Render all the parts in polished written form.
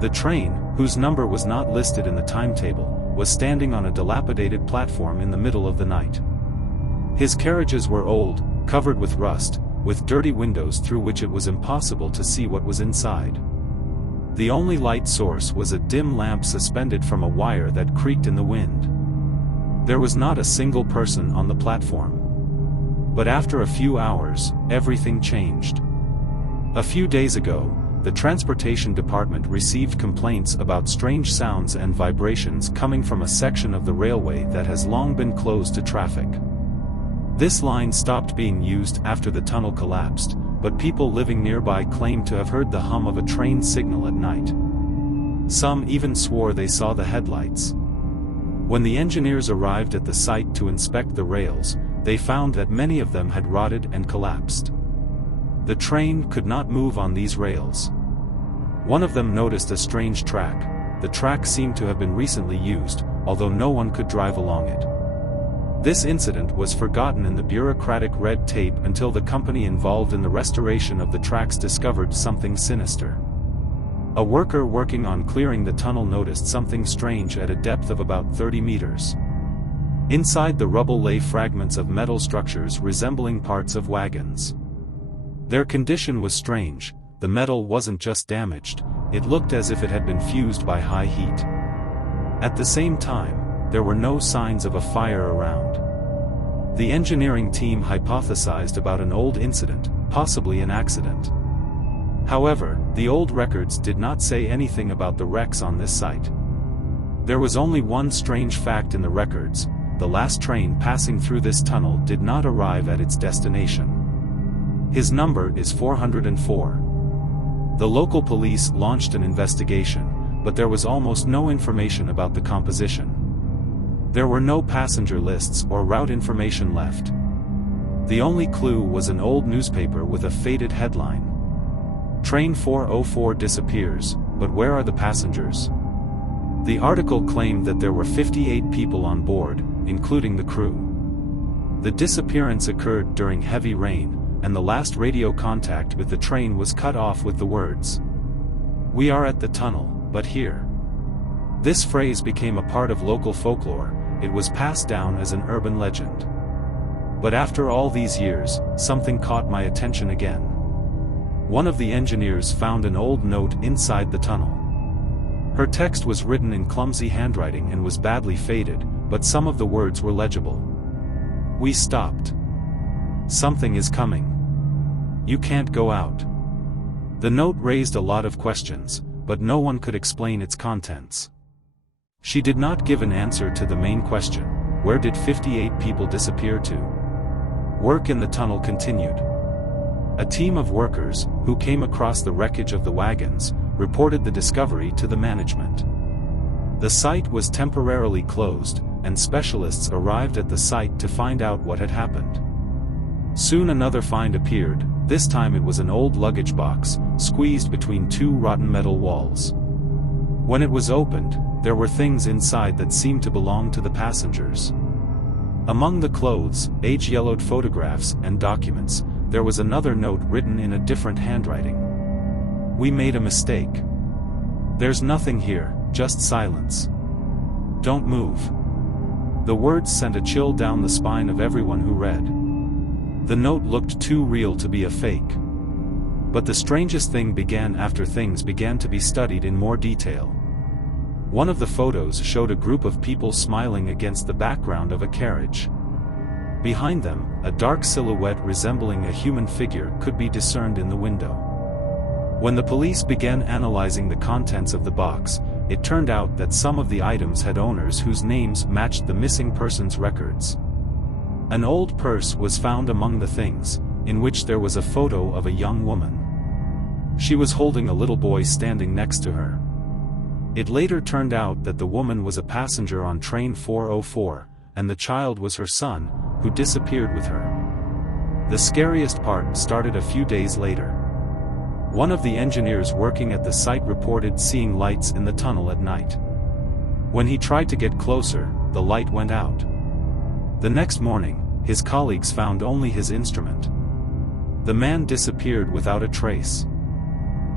The train, whose number was not listed in the timetable, was standing on a dilapidated platform in the middle of the night. His carriages were old, covered with rust, with dirty windows through which it was impossible to see what was inside. The only light source was a dim lamp suspended from a wire that creaked in the wind. There was not a single person on the platform. But after a few hours, everything changed. A few days ago, the transportation department received complaints about strange sounds and vibrations coming from a section of the railway that has long been closed to traffic. This line stopped being used after the tunnel collapsed, but people living nearby claimed to have heard the hum of a train signal at night. Some even swore they saw the headlights. When the engineers arrived at the site to inspect the rails, they found that many of them had rotted and collapsed. The train could not move on these rails. One of them noticed a strange track. The track seemed to have been recently used, although no one could drive along it. This incident was forgotten in the bureaucratic red tape until the company involved in the restoration of the tracks discovered something sinister. A worker working on clearing the tunnel noticed something strange at a depth of about 30 meters. Inside the rubble lay fragments of metal structures resembling parts of wagons. Their condition was strange. The metal wasn't just damaged, it looked as if it had been fused by high heat. At the same time, there were no signs of a fire around. The engineering team hypothesized about an old incident, possibly an accident. However, the old records did not say anything about the wrecks on this site. There was only one strange fact in the records: the last train passing through this tunnel did not arrive at its destination. His number is 404. The local police launched an investigation, but there was almost no information about the composition. There were no passenger lists or route information left. The only clue was an old newspaper with a faded headline. Train 404 disappears, but where are the passengers? The article claimed that there were 58 people on board, including the crew. The disappearance occurred during heavy rain, and the last radio contact with the train was cut off with the words, "We are at the tunnel, but here." This phrase became a part of local folklore. It was passed down as an urban legend. But after all these years, something caught my attention again. One of the engineers found an old note inside the tunnel. Her text was written in clumsy handwriting and was badly faded, but some of the words were legible. "We stopped. Something is coming. You can't go out." The note raised a lot of questions, but no one could explain its contents. She did not give an answer to the main question: where did 58 people disappear to? Work in the tunnel continued. A team of workers, who came across the wreckage of the wagons, reported the discovery to the management. The site was temporarily closed, and specialists arrived at the site to find out what had happened. Soon another find appeared. This time it was an old luggage box, squeezed between two rotten metal walls. When it was opened, there were things inside that seemed to belong to the passengers. Among the clothes, age-yellowed photographs, and documents, there was another note written in a different handwriting. "We made a mistake. There's nothing here, just silence. Don't move." The words sent a chill down the spine of everyone who read. The note looked too real to be a fake. But the strangest thing began after things began to be studied in more detail. One of the photos showed a group of people smiling against the background of a carriage. Behind them, a dark silhouette resembling a human figure could be discerned in the window. When the police began analyzing the contents of the box, it turned out that some of the items had owners whose names matched the missing person's records. An old purse was found among the things, in which there was a photo of a young woman. She was holding a little boy standing next to her. It later turned out that the woman was a passenger on train 404, and the child was her son, who disappeared with her. The scariest part started a few days later. One of the engineers working at the site reported seeing lights in the tunnel at night. When he tried to get closer, the light went out. The next morning, his colleagues found only his instrument. The man disappeared without a trace.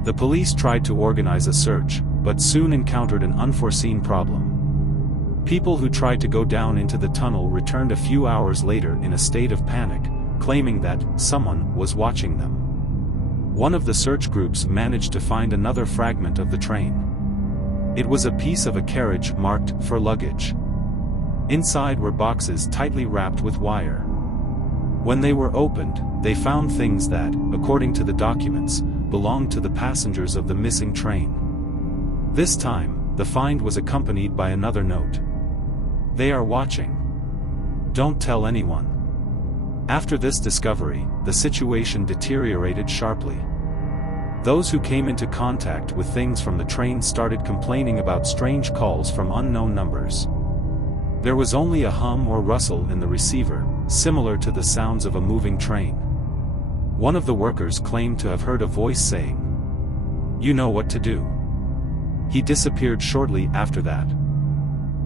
The police tried to organize a search, but soon encountered an unforeseen problem. People who tried to go down into the tunnel returned a few hours later in a state of panic, claiming that someone was watching them. One of the search groups managed to find another fragment of the train. It was a piece of a carriage marked for luggage. Inside were boxes tightly wrapped with wire. When they were opened, they found things that, according to the documents, belonged to the passengers of the missing train. This time, the find was accompanied by another note. "They are watching. Don't tell anyone." After this discovery, the situation deteriorated sharply. Those who came into contact with things from the train started complaining about strange calls from unknown numbers. There was only a hum or rustle in the receiver, similar to the sounds of a moving train. One of the workers claimed to have heard a voice saying, "You know what to do." He disappeared shortly after that.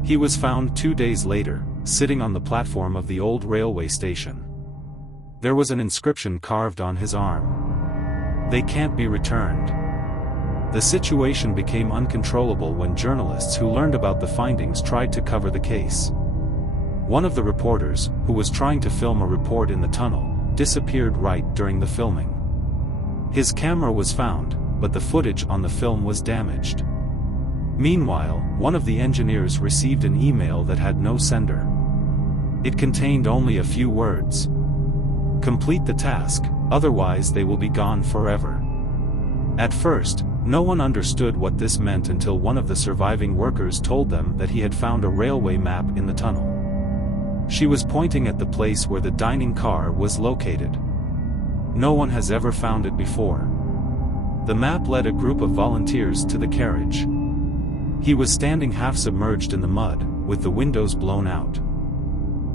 He was found 2 days later, sitting on the platform of the old railway station. There was an inscription carved on his arm. "They can't be returned." The situation became uncontrollable when journalists who learned about the findings tried to cover the case. One of the reporters, who was trying to film a report in the tunnel, disappeared right during the filming. His camera was found, but the footage on the film was damaged. Meanwhile, one of the engineers received an email that had no sender. It contained only a few words. "Complete the task, otherwise they will be gone forever." At first, no one understood what this meant until one of the surviving workers told them that he had found a railway map in the tunnel. She was pointing at the place where the dining car was located. No one has ever found it before. The map led a group of volunteers to the carriage. He was standing half submerged in the mud, with the windows blown out.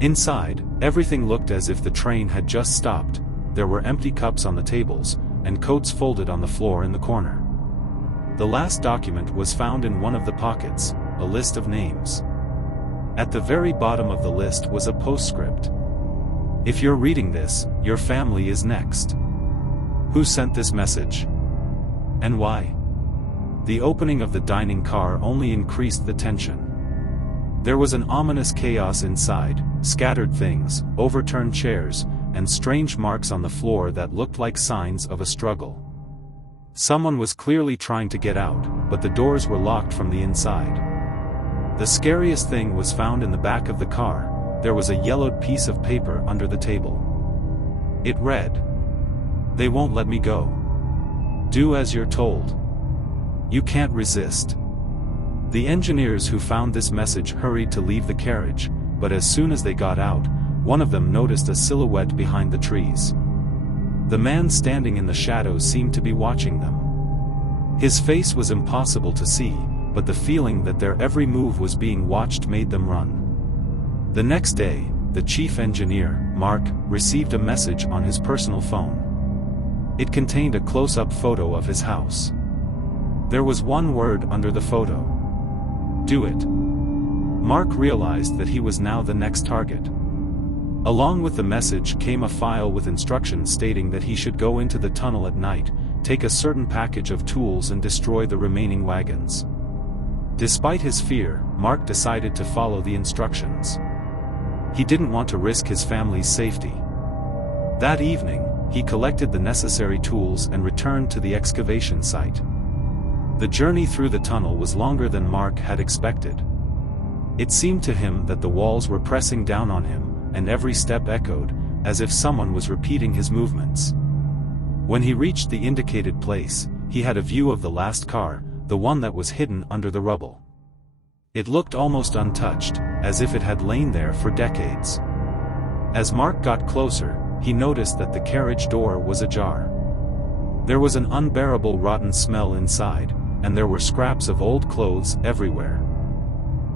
Inside, everything looked as if the train had just stopped. There were empty cups on the tables, and coats folded on the floor in the corner. The last document was found in one of the pockets, a list of names. At the very bottom of the list was a postscript. "If you're reading this, your family is next. Who sent this message? And why?" The opening of the dining car only increased the tension. There was an ominous chaos inside, scattered things, overturned chairs, and strange marks on the floor that looked like signs of a struggle. Someone was clearly trying to get out, but the doors were locked from the inside. The scariest thing was found in the back of the car. There was a yellowed piece of paper under the table. It read, "They won't let me go. Do as you're told. You can't resist." The engineers who found this message hurried to leave the carriage, but as soon as they got out, one of them noticed a silhouette behind the trees. The man standing in the shadows seemed to be watching them. His face was impossible to see, but the feeling that their every move was being watched made them run. The next day, the chief engineer, Mark, received a message on his personal phone. It contained a close-up photo of his house. There was one word under the photo. "Do it." Mark realized that he was now the next target. Along with the message came a file with instructions stating that he should go into the tunnel at night, take a certain package of tools and destroy the remaining wagons. Despite his fear, Mark decided to follow the instructions. He didn't want to risk his family's safety. That evening, he collected the necessary tools and returned to the excavation site. The journey through the tunnel was longer than Mark had expected. It seemed to him that the walls were pressing down on him, and every step echoed, as if someone was repeating his movements. When he reached the indicated place, he had a view of the last car, the one that was hidden under the rubble. It looked almost untouched, as if it had lain there for decades. As Mark got closer, he noticed that the carriage door was ajar. There was an unbearable rotten smell inside, and there were scraps of old clothes everywhere.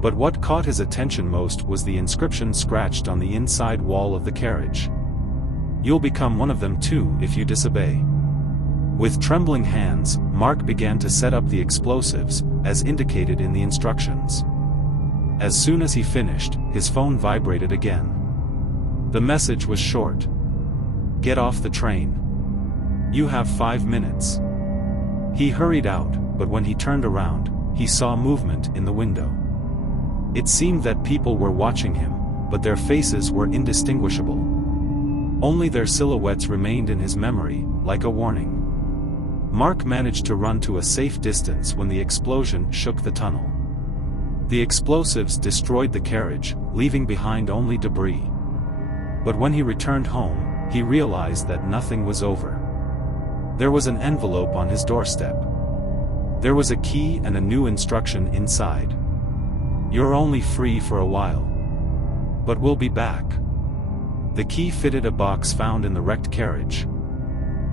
But what caught his attention most was the inscription scratched on the inside wall of the carriage. "You'll become one of them too if you disobey." With trembling hands, Mark began to set up the explosives, as indicated in the instructions. As soon as he finished, his phone vibrated again. The message was short. "Get off the train. "You have 5 minutes." He hurried out, but when he turned around, he saw movement in the window. It seemed that people were watching him, but their faces were indistinguishable. Only their silhouettes remained in his memory, like a warning. Mark managed to run to a safe distance when the explosion shook the tunnel. The explosives destroyed the carriage, leaving behind only debris. But when he returned home, he realized that nothing was over. There was an envelope on his doorstep. There was a key and a new instruction inside. "You're only free for a while. But we'll be back." The key fitted a box found in the wrecked carriage.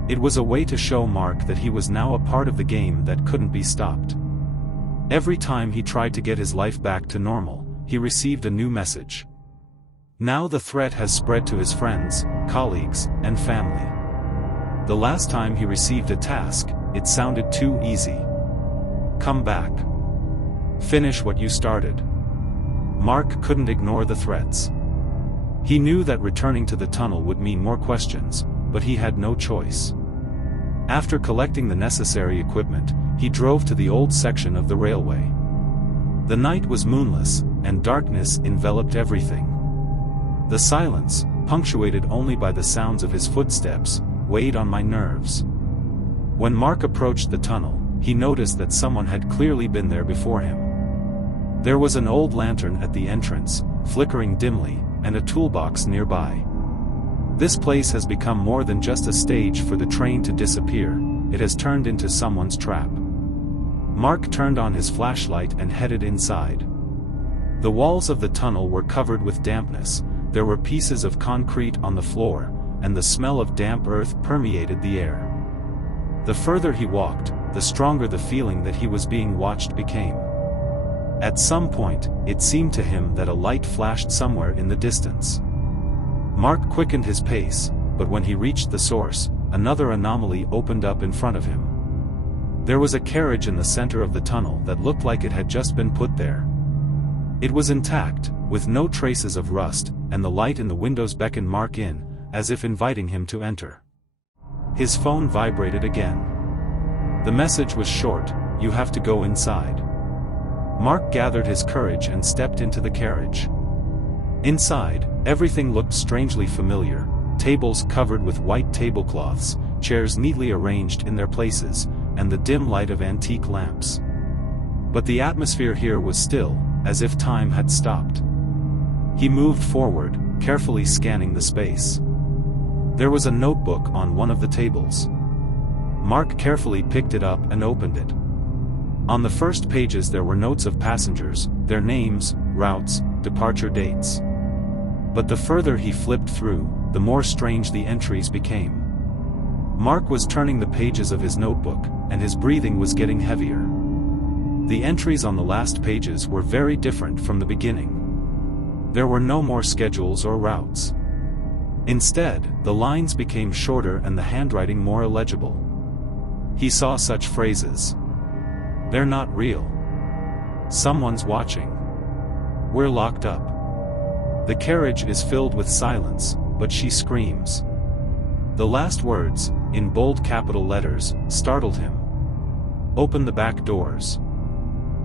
It was a way to show Mark that he was now a part of the game that couldn't be stopped. Every time he tried to get his life back to normal, he received a new message. Now the threat has spread to his friends, colleagues, and family. The last time he received a task, it sounded too easy. "Come back. Finish what you started." Mark couldn't ignore the threats. He knew that returning to the tunnel would mean more questions, but he had no choice. After collecting the necessary equipment, he drove to the old section of the railway. The night was moonless, and darkness enveloped everything. The silence, punctuated only by the sounds of his footsteps, weighed on my nerves. When Mark approached the tunnel, he noticed that someone had clearly been there before him. There was an old lantern at the entrance, flickering dimly, and a toolbox nearby. This place has become more than just a stage for the train to disappear, it has turned into someone's trap. Mark turned on his flashlight and headed inside. The walls of the tunnel were covered with dampness, there were pieces of concrete on the floor, and the smell of damp earth permeated the air. The further he walked, the stronger the feeling that he was being watched became. At some point, it seemed to him that a light flashed somewhere in the distance. Mark quickened his pace, but when he reached the source, another anomaly opened up in front of him. There was a carriage in the center of the tunnel that looked like it had just been put there. It was intact, with no traces of rust, and the light in the windows beckoned Mark in, as if inviting him to enter. His phone vibrated again. The message was short, "You have to go inside." Mark gathered his courage and stepped into the carriage. Inside, everything looked strangely familiar, tables covered with white tablecloths, chairs neatly arranged in their places, and the dim light of antique lamps. But the atmosphere here was still, as if time had stopped. He moved forward, carefully scanning the space. There was a notebook on one of the tables. Mark carefully picked it up and opened it. On the first pages there were notes of passengers, their names, routes, departure dates. But the further he flipped through, the more strange the entries became. Mark was turning the pages of his notebook, and his breathing was getting heavier. The entries on the last pages were very different from the beginning. There were no more schedules or routes. Instead, the lines became shorter and the handwriting more illegible. He saw such phrases. "They're not real." "Someone's watching." "We're locked up." "The carriage is filled with silence, but she screams." The last words, in bold capital letters, startled him. "Open the back doors."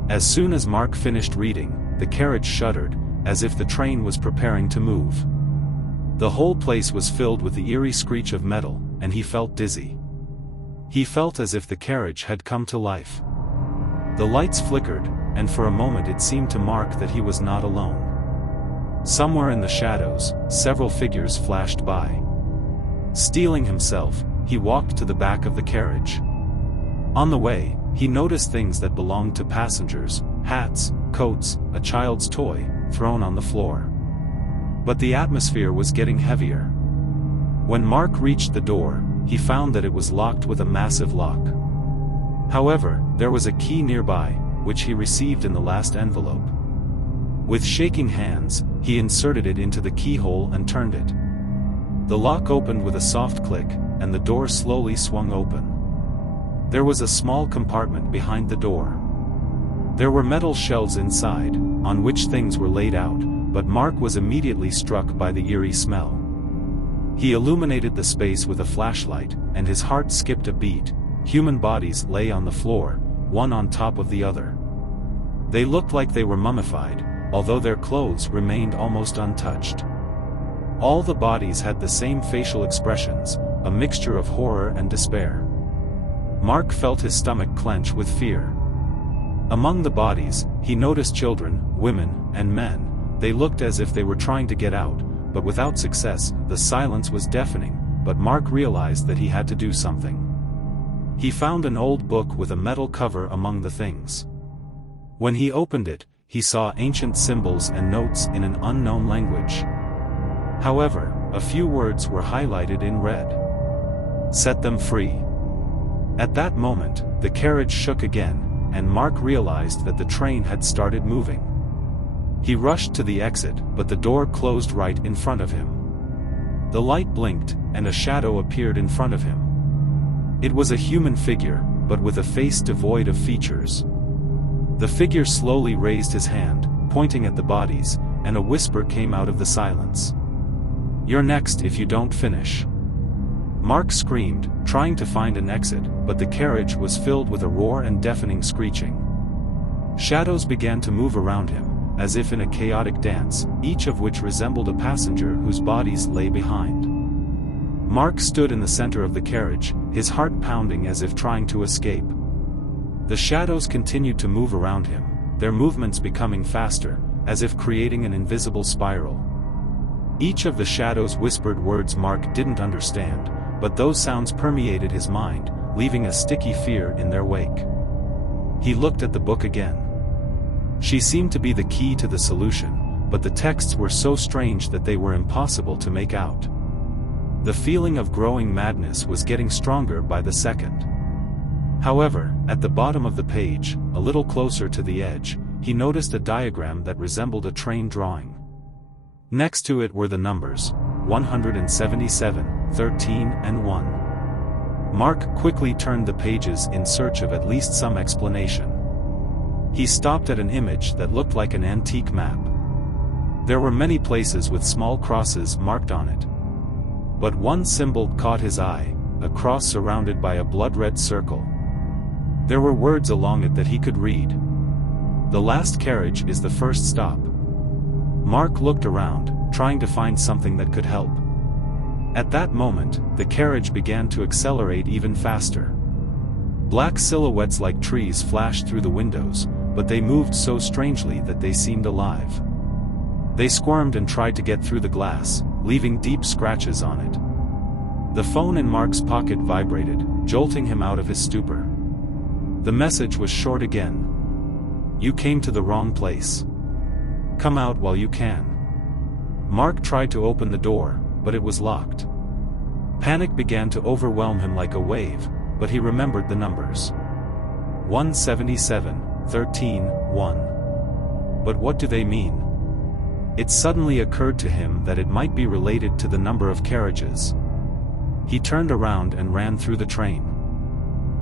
As soon as Mark finished reading, the carriage shuddered, as if the train was preparing to move. The whole place was filled with the eerie screech of metal, and he felt dizzy. He felt as if the carriage had come to life. The lights flickered, and for a moment it seemed to Mark that he was not alone. Somewhere in the shadows, several figures flashed by. Steeling himself, he walked to the back of the carriage. On the way, he noticed things that belonged to passengers, hats, coats, a child's toy, thrown on the floor. But the atmosphere was getting heavier. When Mark reached the door, he found that it was locked with a massive lock. However, there was a key nearby, which he received in the last envelope. With shaking hands, he inserted it into the keyhole and turned it. The lock opened with a soft click, and the door slowly swung open. There was a small compartment behind the door. There were metal shelves inside, on which things were laid out, but Mark was immediately struck by the eerie smell. He illuminated the space with a flashlight, and his heart skipped a beat. Human bodies lay on the floor, one on top of the other. They looked like they were mummified, although their clothes remained almost untouched. All the bodies had the same facial expressions, a mixture of horror and despair. Mark felt his stomach clench with fear. Among the bodies, he noticed children, women, and men. They looked as if they were trying to get out, but without success. The silence was deafening, but Mark realized that he had to do something. He found an old book with a metal cover among the things. When he opened it, he saw ancient symbols and notes in an unknown language. However, a few words were highlighted in red. "Set them free." At that moment, the carriage shook again, and Mark realized that the train had started moving. He rushed to the exit, but the door closed right in front of him. The light blinked, and a shadow appeared in front of him. It was a human figure, but with a face devoid of features. The figure slowly raised his hand, pointing at the bodies, and a whisper came out of the silence. "You're next if you don't finish." Mark screamed, trying to find an exit, but the carriage was filled with a roar and deafening screeching. Shadows began to move around him, as if in a chaotic dance, each of which resembled a passenger whose bodies lay behind. Mark stood in the center of the carriage, his heart pounding as if trying to escape. The shadows continued to move around him, their movements becoming faster, as if creating an invisible spiral. Each of the shadows whispered words Mark didn't understand, but those sounds permeated his mind, leaving a sticky fear in their wake. He looked at the book again. She seemed to be the key to the solution, but the texts were so strange that they were impossible to make out. The feeling of growing madness was getting stronger by the second. However, at the bottom of the page, a little closer to the edge, he noticed a diagram that resembled a train drawing. Next to it were the numbers, 177, 13, and 1. Mark quickly turned the pages in search of at least some explanation. He stopped at an image that looked like an antique map. There were many places with small crosses marked on it. But one symbol caught his eye, a cross surrounded by a blood-red circle. There were words along it that he could read. "The last carriage is the first stop." Mark looked around, trying to find something that could help. At that moment, the carriage began to accelerate even faster. Black silhouettes like trees flashed through the windows, but they moved so strangely that they seemed alive. They squirmed and tried to get through the glass, leaving deep scratches on it. The phone in Mark's pocket vibrated, jolting him out of his stupor. The message was short again. "You came to the wrong place. Come out while you can." Mark tried to open the door, but it was locked. Panic began to overwhelm him like a wave, but he remembered the numbers. 177, 13, 1. But what do they mean? It suddenly occurred to him that it might be related to the number of carriages. He turned around and ran through the train.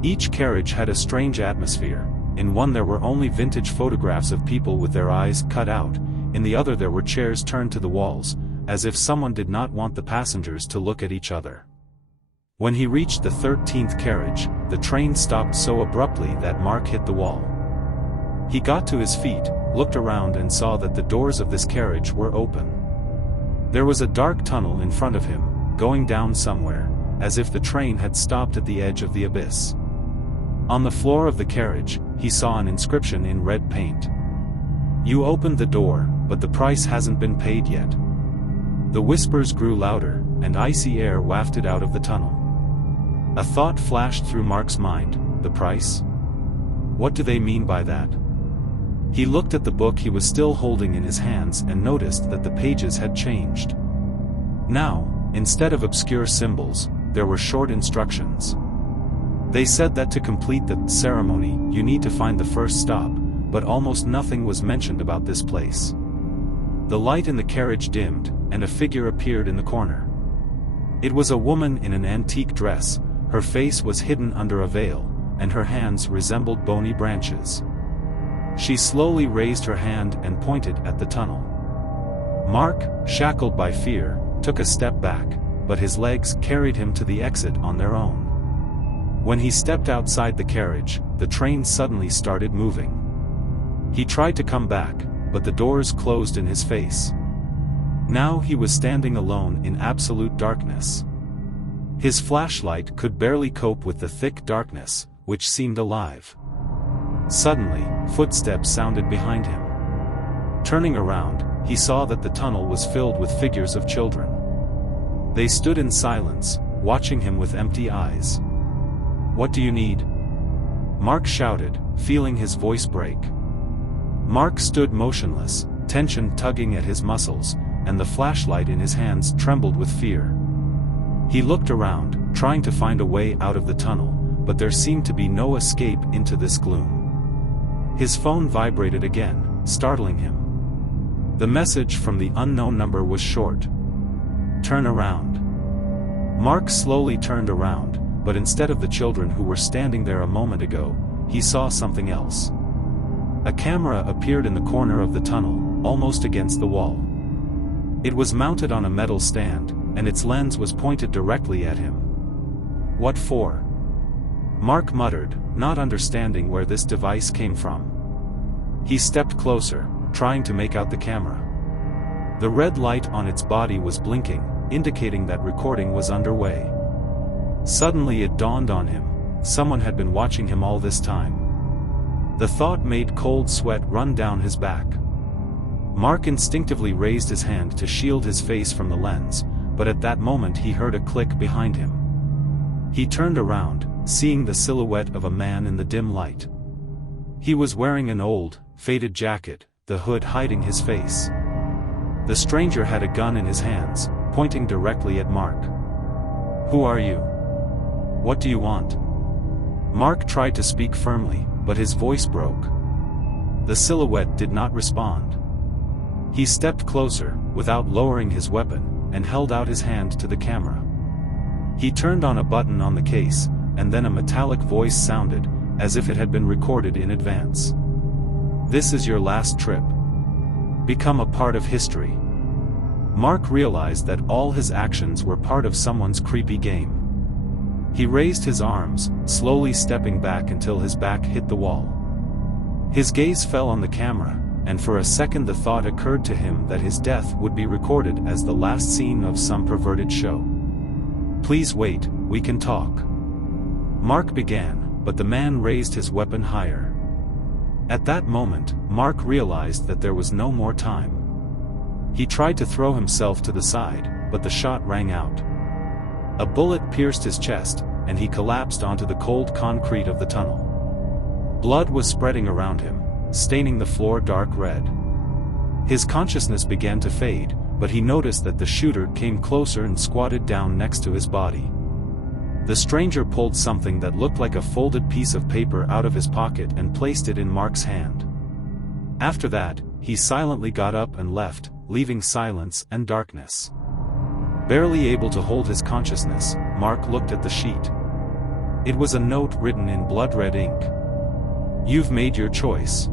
Each carriage had a strange atmosphere. In one there were only vintage photographs of people with their eyes cut out, in the other there were chairs turned to the walls, as if someone did not want the passengers to look at each other. When he reached the 13th carriage, the train stopped so abruptly that Mark hit the wall. He got to his feet, looked around and saw that the doors of this carriage were open. There was a dark tunnel in front of him, going down somewhere, as if the train had stopped at the edge of the abyss. On the floor of the carriage, he saw an inscription in red paint. "You opened the door, but the price hasn't been paid yet." The whispers grew louder, and icy air wafted out of the tunnel. A thought flashed through Mark's mind: the price? What do they mean by that? He looked at the book he was still holding in his hands and noticed that the pages had changed. Now, instead of obscure symbols, there were short instructions. They said that to complete the ceremony, you need to find the first stop, but almost nothing was mentioned about this place. The light in the carriage dimmed, and a figure appeared in the corner. It was a woman in an antique dress. Her face was hidden under a veil, and her hands resembled bony branches. She slowly raised her hand and pointed at the tunnel. Mark, shackled by fear, took a step back. but his legs carried him to the exit on their own. When he stepped outside the carriage, the train suddenly started moving. He tried to come back, but the doors closed in his face. Now he was standing alone in absolute darkness. His flashlight could barely cope with the thick darkness, which seemed alive. Suddenly, footsteps sounded behind him. Turning around, he saw that the tunnel was filled with figures of children. They stood in silence, watching him with empty eyes. "What do you need?" Mark shouted, feeling his voice break. Mark stood motionless, tension tugging at his muscles, and the flashlight in his hands trembled with fear. He looked around, trying to find a way out of the tunnel, but there seemed to be no escape into this gloom. His phone vibrated again, startling him. The message from the unknown number was short. "Turn around." Mark slowly turned around, but instead of the children who were standing there a moment ago, he saw something else. A camera appeared in the corner of the tunnel, almost against the wall. It was mounted on a metal stand, and its lens was pointed directly at him. "What for?" Mark muttered, not understanding where this device came from. He stepped closer, trying to make out the camera. The red light on its body was blinking, indicating that recording was underway. Suddenly it dawned on him, someone had been watching him all this time. The thought made cold sweat run down his back. Mark instinctively raised his hand to shield his face from the lens, but at that moment he heard a click behind him. He turned around, seeing the silhouette of a man in the dim light. He was wearing an old, faded jacket, the hood hiding his face. The stranger had a gun in his hands, pointing directly at Mark. "Who are you? What do you want?" Mark tried to speak firmly, but his voice broke. The silhouette did not respond. He stepped closer, without lowering his weapon, and held out his hand to the camera. He turned on a button on the case, and then a metallic voice sounded, as if it had been recorded in advance. "This is your last trip. Become a part of history." Mark realized that all his actions were part of someone's creepy game. He raised his arms, slowly stepping back until his back hit the wall. His gaze fell on the camera, and for a second the thought occurred to him that his death would be recorded as the last scene of some perverted show. "Please wait, we can talk." Mark began, but the man raised his weapon higher. At that moment, Mark realized that there was no more time. He tried to throw himself to the side, but the shot rang out. A bullet pierced his chest, and he collapsed onto the cold concrete of the tunnel. Blood was spreading around him, staining the floor dark red. His consciousness began to fade, but he noticed that the shooter came closer and squatted down next to his body. The stranger pulled something that looked like a folded piece of paper out of his pocket and placed it in Mark's hand. After that, he silently got up and left, leaving silence and darkness. Barely able to hold his consciousness, Mark looked at the sheet. It was a note written in blood-red ink. "You've made your choice.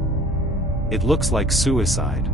It looks like suicide."